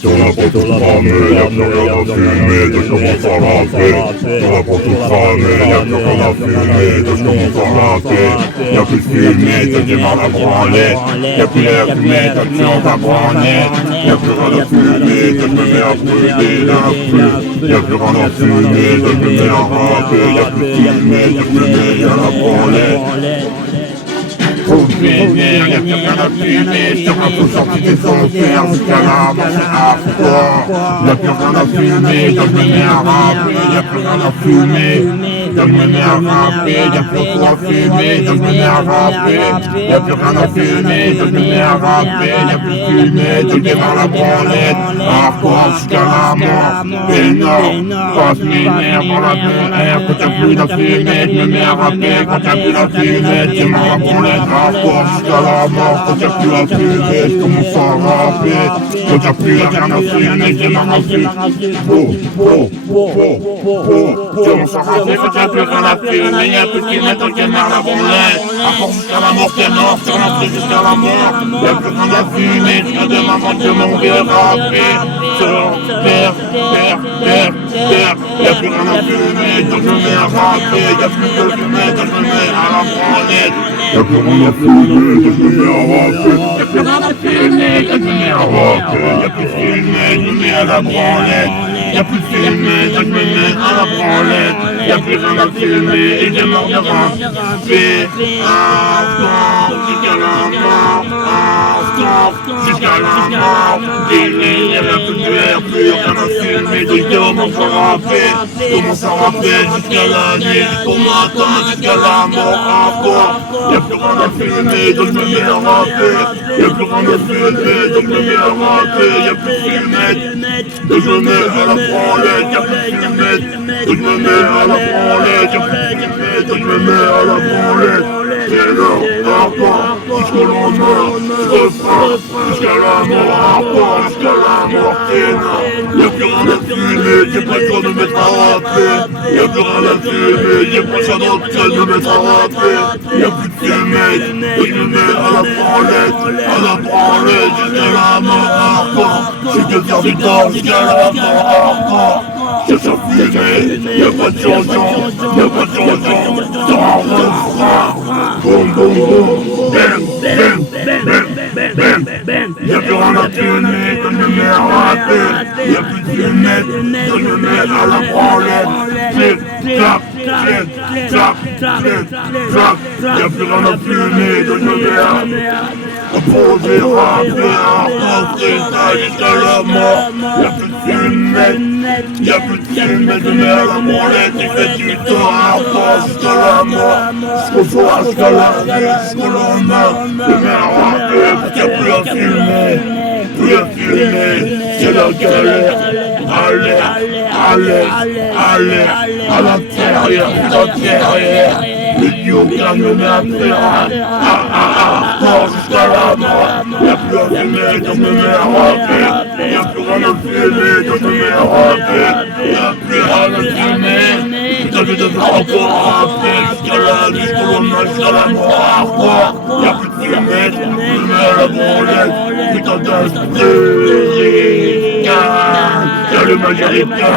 Sur la porte cramée, y'a plus rien à fumer, donc je commence à rapper. Sur la porte cramée, y'a plus rien à fumer, donc je commence à rapper. Y'a plus de fumée, donc j'ai mal à branler. Y'a plus rien à fumer, donc tu en vas branler. Y'a plus rien à fumer, donc je me mets à brûler la feu. Y'a plus rien à fumer, donc je me mets à rapper. Y'a plus de fumée, donc je me mets à la branler. Trop de vénère, y'a plus rien à fumer, sur un coup sorti des enfers, jusqu'à la mort hardcore. Y'a plus rien à fumer, donc je me mets à rapper, y'a plus rien à fumer, donc je me mets à rapper, y'a plus rien à fumer, donc je me mets à rapper, y'a plus rien à fumer, donc je me mets à rapper, y'a plus de fumée, donc je démarre la branlette, hardcore jusqu'à la mort, énorme, passe mes nerfs dans la BR, quand y'a plus la fumée, je me mets à rapper, quand y'a plus la fumée, je démarre la branlette, hardcore jusqu'à la mort, quand y'a plus la fumée, je commence à rapper, quand y'a plus rien à fumer, je démarre à fumer, je commence à rapper, quand y'a plus rien à fumer, y'a plus de fumée, donc je démarre la branlette, hardcore jusqu'à la mort, t'es mort, sur la prise jusqu'à la mort, y'a plus rien à fumer, je viens de m'inventer que mon vieux rapper, sur terre, y'a plus rien à fumer, donc je me mets à rapper, y'a plus de fumée, donc je me mets à la branlette. Y'a plus rien à fumer, donc je me mets à rapper. Y'a plus rien à fumer, donc je me mets à rapper. Y'a plus de fumée, je me mets à la branlette. Y'a plus de fumée, donc je me mets à la branlette. Y'a plus rien à fumer, et j'ai mort de rapper. Jusqu'à la mort, jusqu'à la mort. Il y a plus de air, plus rien à fumer, donc je commence à rapper. Je commence à rapper jusqu'à la nuit, jusqu'au matin, jusqu'à la mort encore. Y'a plus rien à fumer, donc je me mets à rapper. Y'a plus rien à fumer, donc je me mets à rapper. Y'a plus de fumée, donc je me mets à la branlette. Y'a plus de fumée, donc je me mets à la branlette. Y'a plus de fumée, donc je me mets à la branlette. Et là, encore, jusqu'au lendemain, jusqu'à la mort, encore, jusqu'à la mort, y'a plus rien à fumer, j'ai pas le temps de me mettre à rapper. Y'a plus rien à fumer, j'ai pas le temps de me mettre à rapper. Y'a plus de fumée, donc je me mets à la branlette, jusqu'à la mort, encore. J'ai que faire du temps, jusqu'à la mort, encore. J'ai sans fumer, y'a pas de changeant, y'a pas de changeant. Dans le frein, boum boum boum, bam bam bam bam. Y'a plus rien à fumer, donc je me mets à rapper. Y'a plus de fumée, donc je me mets à la branlette. Clic, clac, clic, clac, clic, clac. Y'a plus rien à fumer, donc je me mets à poser, rapper, rencontrer ça jusqu'à la mort. Y'a plus de fumée, y'a plus de fumée, je me mets à la branlette. Il fait du temps, encore jusqu'à la mort. Jusqu'au soir, jusqu'à la nuit, jusqu'au lendemain. Je me mets à rapper, parce qu'il n'y a plus à fumer. Plus à fumer, c'est la galère. Allez, à l'intérieur, le yoga me met à faire encore jusqu'à la mort. Y'a plus à fumer, donc je me mets à rapper. Y'a plus rien à fumer, donc je me mets à rapper. Y'a plus rien à fumer, putain je devrais encore rapper. Jusqu'à la nuit, jusqu'au lendemain, jusqu'à la mort encore. Y'a plus de fumée, donc je me mets à la branlette. Putain d'esprit, y'a le magéricain.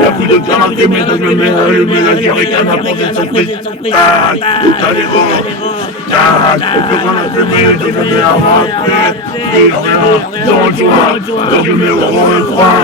Y'a plus de canard qui met, donc je me mets à allumer la jerrycan à poser son prix. T'as les vents, y'a plus rien à fumer, donc je me mets à rapper. Plus rien dans le joint, donc je mets au refrain.